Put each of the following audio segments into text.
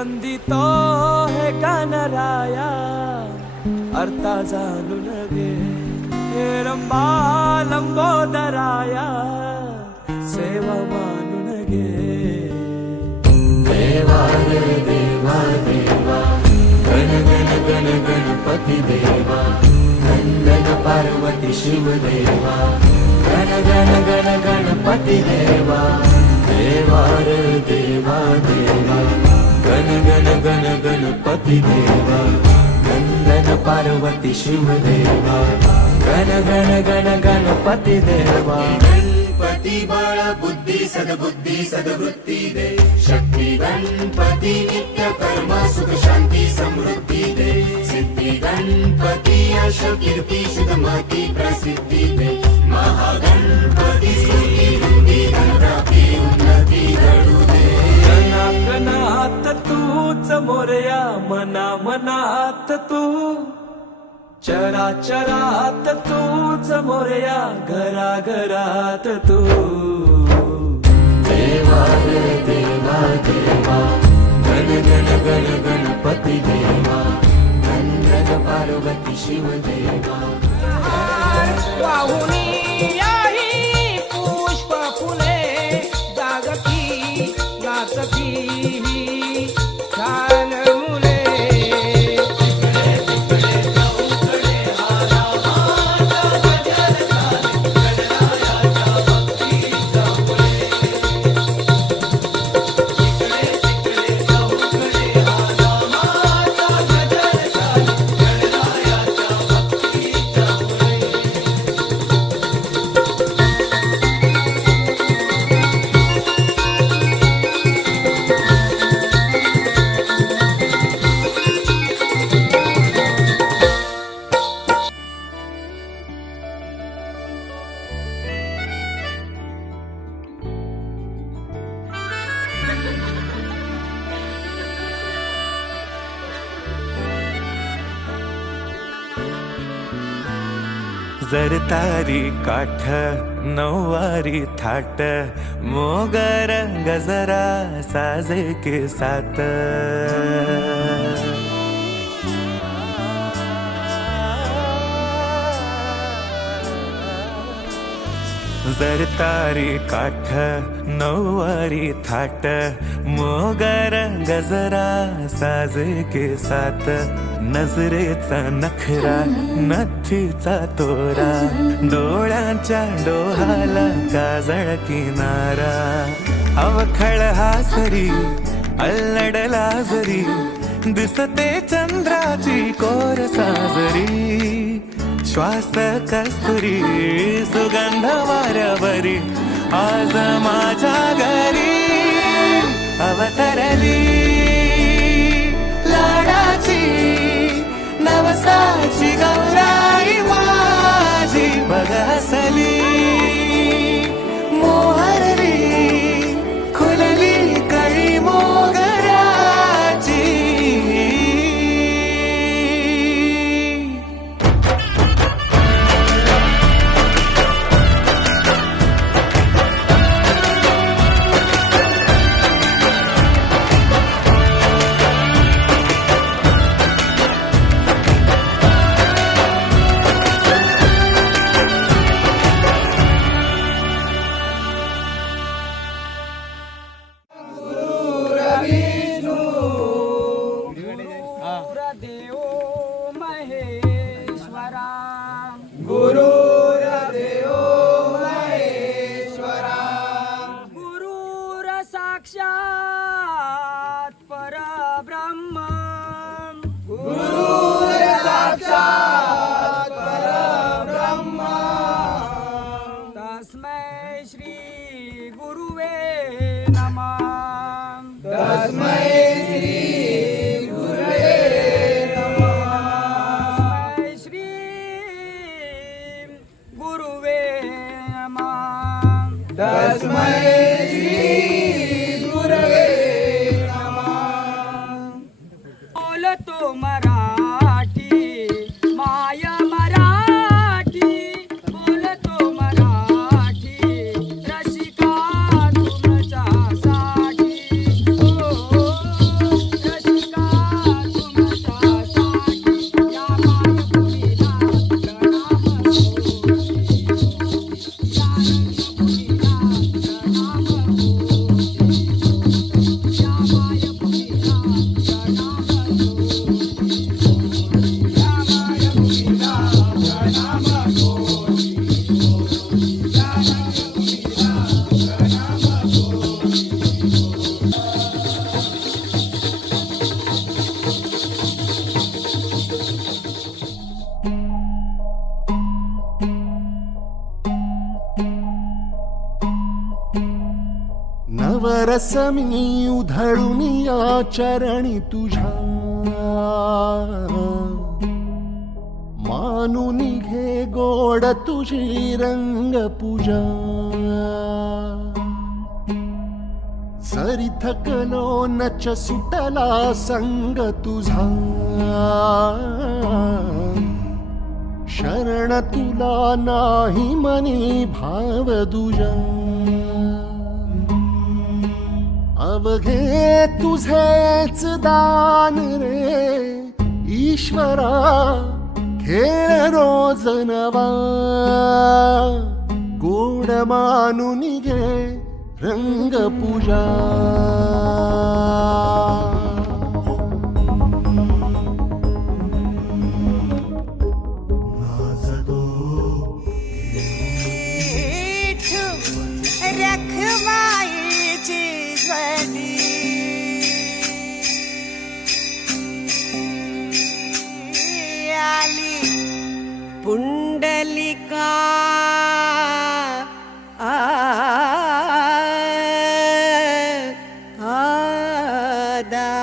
वंदितो हे गणराया अर्था जाणून घे हे रंबा लंबोदराया सेवा मानून घे देवा रे देवा देवा गण गण गण गणपती देवा नंदन पार्वती शिव देवा गण गण गण गणपती देवा देवा रे देवा देवा गण गण गण गणपती देवा नंदन पार्वती शिव देवा गण गण गण गणपती देवा गणपती बळ बुद्धी सद्बुद्धी सद्वृत्ती दे शक्ती गणपती नित्य कर्म सुख शांती समृद्धी दे सिद्धी गणपती यश कीर्ती शुद्धमती प्रसिद्धी दे महागणपती स्तुती वृद्धी धनप्राप्ती उन्नती घडू दे कणात तूच मोरया मना मनात तू चराचरात तूच मोरया घरा घरात तू देवा रे देवा देवा गण गण गण गणपती देवा नंदन पार्वती शिव देवा वाहुनी याही पुष्प फुले जागती नाचती छान मुले जरतारी काठ नऊवारी थाट मोगर गजरा साजे के साथ जरतारी काठ नऊवारी थाट मोगर गजरा साजे के साथ नजरेचा नखरा नथीचा तोरा डोळ्यांच्या डोहाला काजळ किनारा अवखळ हासरी अल्लडला जरी दिसते चंद्राची कोर साजरी श्वास कस्तुरी सुगंध वाऱ्यावरी आज माझ्या घरी अवतरली लाडाची नवसाची गौराई माझी बघसली मोहरली खुलली कळी मोगराची साक्षात परब्रह्म तस्मै श्री गुरुवे नमः तस्मै श्री गुरुवे नमः तस्मै बोलतो मराठी माय मराठी बोलतो मराठी रसिका तुमच्यासाठी नवरस मी उधळून या चरणी तुझ्या मानून घे गोड तुझी रंग पूजा सरी थकलो नच सुटला संग तुझा शरण तुला नाही मनी भाव दुजा अवघे तुझेच दान रे ईश्वरा खेळ रोज नवा गोड मानून घे रंग पूजा रखवायची झाली आली पुंडलिका दारी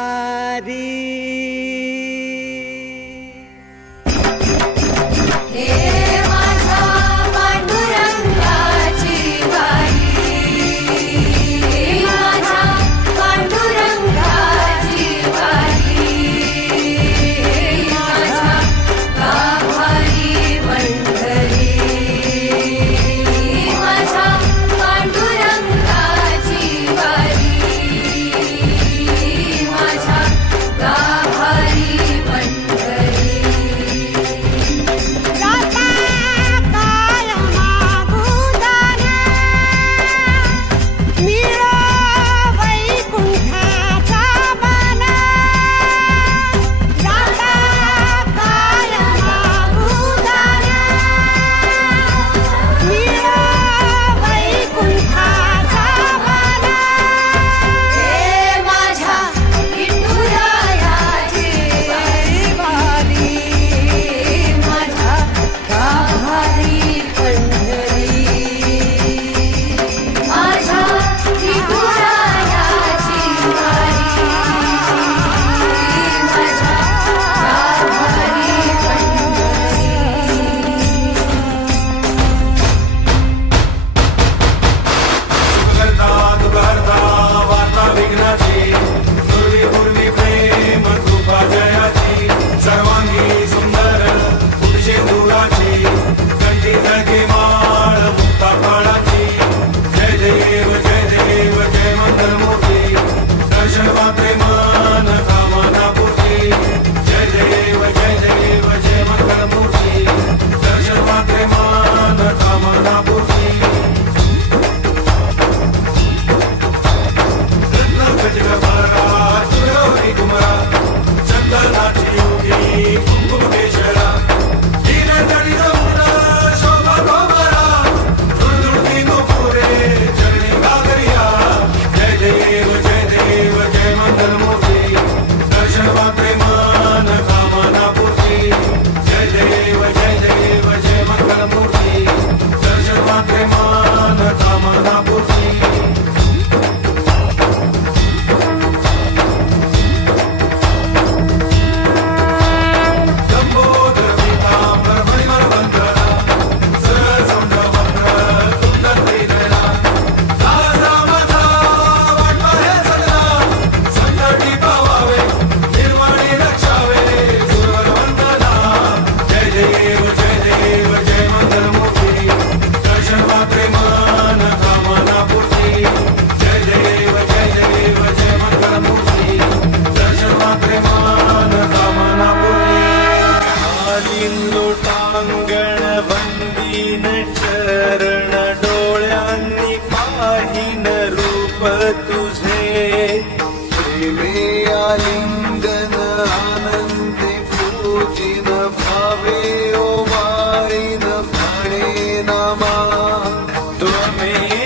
में